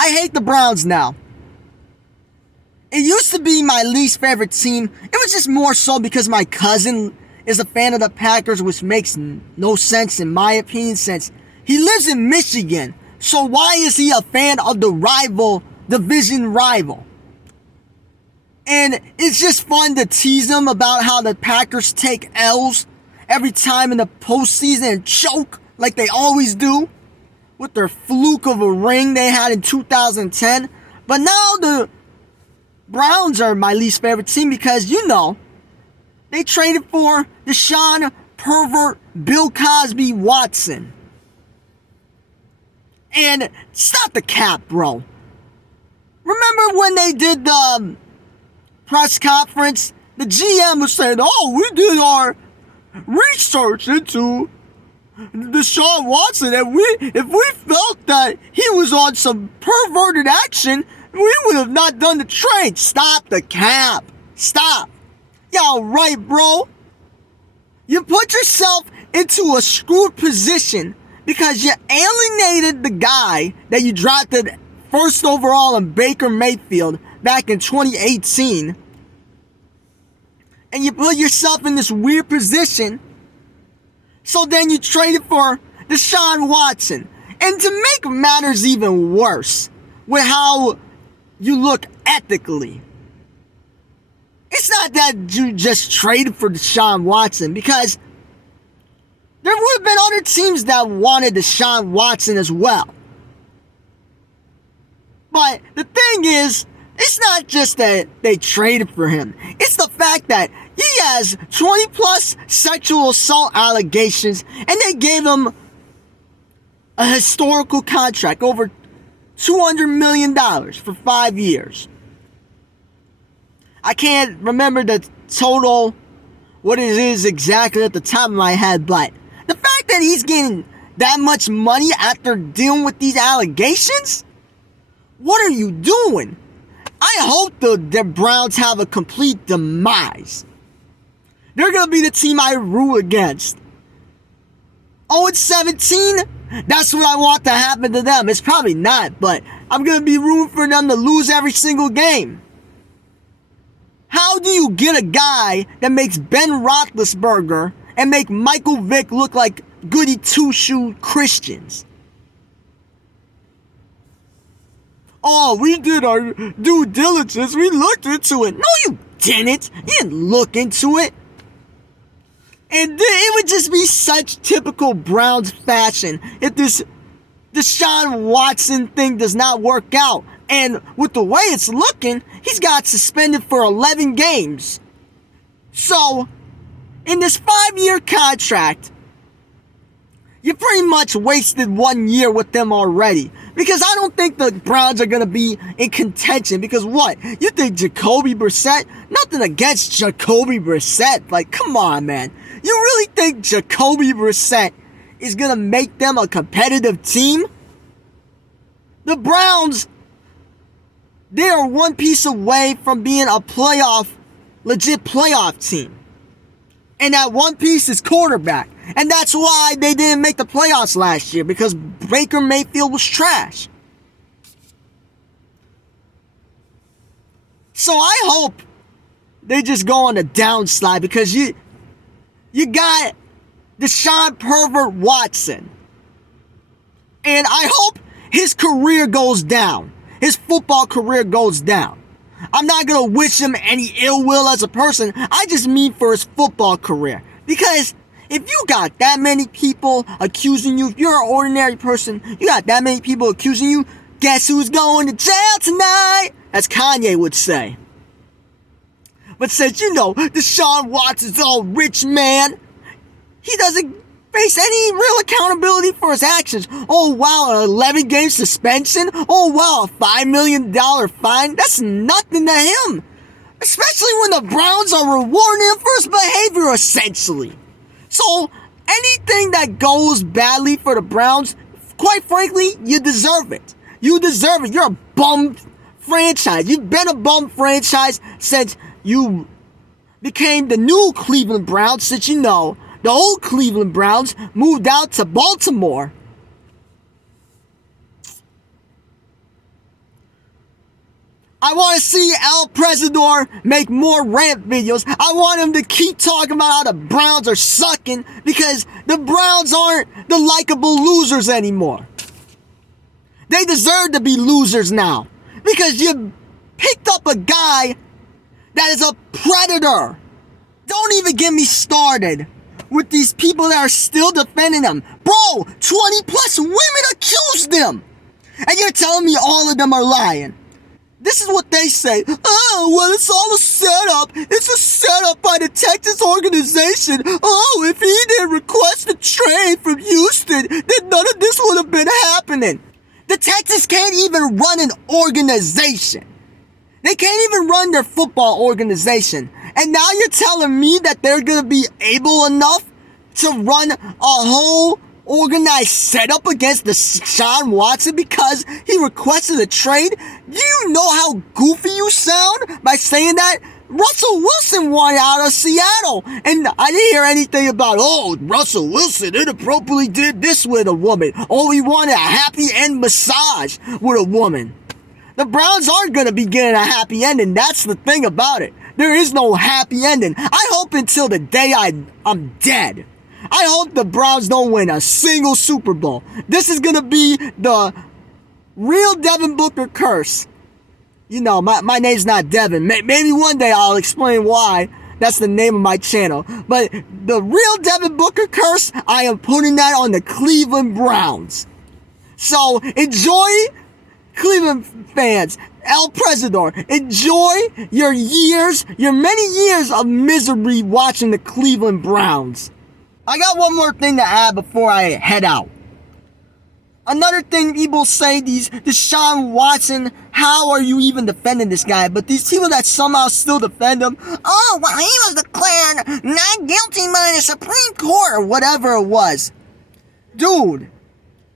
I hate the Browns now. It used to be my least favorite team. It was just more so because my cousin is a fan of the Packers, which makes no sense in my opinion since he lives in Michigan. So why is he a fan of the division rival? And it's just fun to tease him about how the Packers take L's every time in the postseason and choke like they always do with their fluke of a ring they had in 2010. But now the Browns are my least favorite team because, they traded for Deshaun Pervert Bill Cosby Watson. And stop the cap, bro. Remember when they did the press conference? The GM was saying, we did our research into Deshaun Watson, and if we felt that he was on some perverted action, we would have not done the trade. Stop the cap. Stop. Y'all right, bro. You put yourself into a screwed position because you alienated the guy that you drafted first overall in Baker Mayfield back in 2018. And you put yourself in this weird position. So then you traded for Deshaun Watson. And to make matters even worse with how you look ethically, it's not that you just traded for Deshaun Watson, because there would have been other teams that wanted Deshaun Watson as well. But the thing is, it's not just that they traded for him. It's the fact that he has 20 plus sexual assault allegations and they gave him a historical contract over $200 million for 5 years. I can't remember the total, what it is exactly at the top of my head, but the fact that he's getting that much money after dealing with these allegations? What are you doing? I hope the Browns have a complete demise. They're going to be the team I root against. 0-17? That's what I want to happen to them. It's probably not, but I'm going to be rooting for them to lose every single game. How do you get a guy that makes Ben Roethlisberger and make Michael Vick look like goody two-shoe Christians? We did our due diligence. We looked into it. No, you didn't. You didn't look into it. And it would just be such typical Browns fashion if this Deshaun Watson thing does not work out. And with the way it's looking, he's got suspended for 11 games. So, in this 5-year contract, you pretty much wasted 1 year with them already. Because I don't think the Browns are going to be in contention. Because what? You think Jacoby Brissett? Nothing against Jacoby Brissett. Like, come on, man. You really think Jacoby Brissett is going to make them a competitive team? The Browns, they are one piece away from being a legit playoff team. And that one piece is quarterback. And that's why they didn't make the playoffs last year, because Baker Mayfield was trash. So I hope they just go on a downslide, because you got Deshaun Pervert Watson. And I hope his career goes down. His football career goes down. I'm not going to wish him any ill will as a person. I just mean for his football career. Because if you got that many people accusing you, if you're an ordinary person, you got that many people accusing you, guess who's going to jail tonight? As Kanye would say. But since Deshaun Watson's all rich man, he doesn't face any real accountability for his actions. Oh wow, an 11-game suspension? Oh wow, a $5 million fine? That's nothing to him. Especially when the Browns are rewarding him for his behavior, essentially. So, anything that goes badly for the Browns, quite frankly, you deserve it. You deserve it. You're a bum franchise. You've been a bum franchise since you became the new Cleveland Browns, since the old Cleveland Browns moved out to Baltimore. I want to see El Presidor make more rant videos. I want him to keep talking about how the Browns are sucking because the Browns aren't the likable losers anymore. They deserve to be losers now because you picked up a guy that is a predator. Don't even get me started with these people that are still defending him. Bro, 20 plus women accused him. And you're telling me all of them are lying. This is what they say. Oh, well, it's all a setup. It's a setup by the Texas organization. Oh, if he didn't request a trade from Houston, then none of this would have been happening. The Texans can't even run an organization. They can't even run their football organization. And now you're telling me that they're going to be able enough to run a whole organized setup against the Deshaun Watson because he requested a trade? Do you know how goofy you sound by saying that? Russell Wilson wanted out of Seattle, and I didn't hear anything about, oh, Russell Wilson inappropriately did this with a woman. Oh, he wanted a happy end massage with a woman. The Browns aren't going to be getting a happy ending. That's the thing about it. There is no happy ending. I hope until the day I'm dead. I hope the Browns don't win a single Super Bowl. This is going to be the real Devin Booker curse. You know, my name's not Devin. Maybe one day I'll explain why. That's the name of my channel. But the real Devin Booker curse, I am putting that on the Cleveland Browns. So enjoy, Cleveland fans. El Presidor, enjoy your many years of misery watching the Cleveland Browns. I got one more thing to add before I head out. Another thing people say, these Deshaun Watson, how are you even defending this guy? But these people that somehow still defend him, oh, well, he was declared not guilty by the Supreme Court or whatever it was. Dude,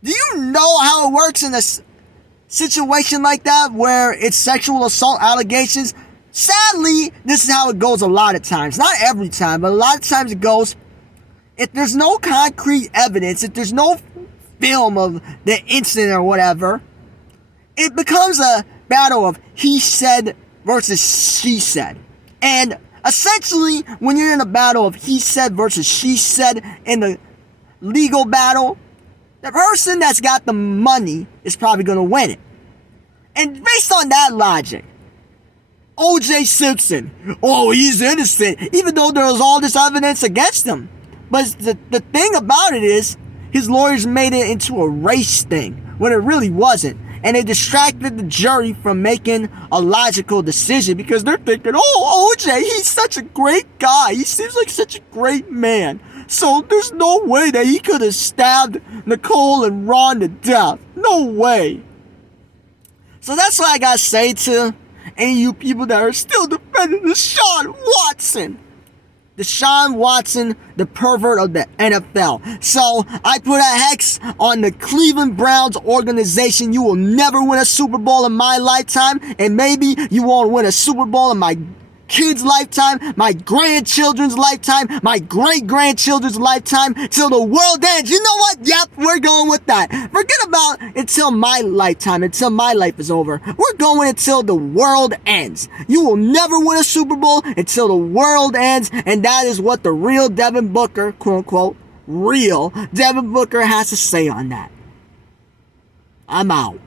do you know how it works in a situation like that where it's sexual assault allegations? Sadly, this is how it goes a lot of times. Not every time, but a lot of times it goes, if there's no concrete evidence, if there's no film of the incident or whatever, it becomes a battle of he said versus she said. And essentially, when you're in a battle of he said versus she said in the legal battle, the person that's got the money is probably going to win it. And based on that logic, O.J. Simpson, oh, he's innocent, even though there was all this evidence against him. But the thing about it is, his lawyers made it into a race thing when it really wasn't. And it distracted the jury from making a logical decision because they're thinking, oh, OJ, he's such a great guy. He seems like such a great man. So there's no way that he could have stabbed Nicole and Ron to death. No way. So that's what I gotta say to any of you people that are still defending Deshaun Watson. Deshaun Watson, the pervert of the NFL. So I put a hex on the Cleveland Browns organization. You will never win a Super Bowl in my lifetime, and maybe you won't win a Super Bowl in my kids' lifetime, my grandchildren's lifetime, my great-grandchildren's lifetime, till the world ends. You know what? Yep, we're going with that. Forget about until my lifetime, until my life is over. We're going until the world ends. You will never win a Super Bowl until the world ends, and that is what the real Devin Booker, quote-unquote, real Devin Booker has to say on that. I'm out.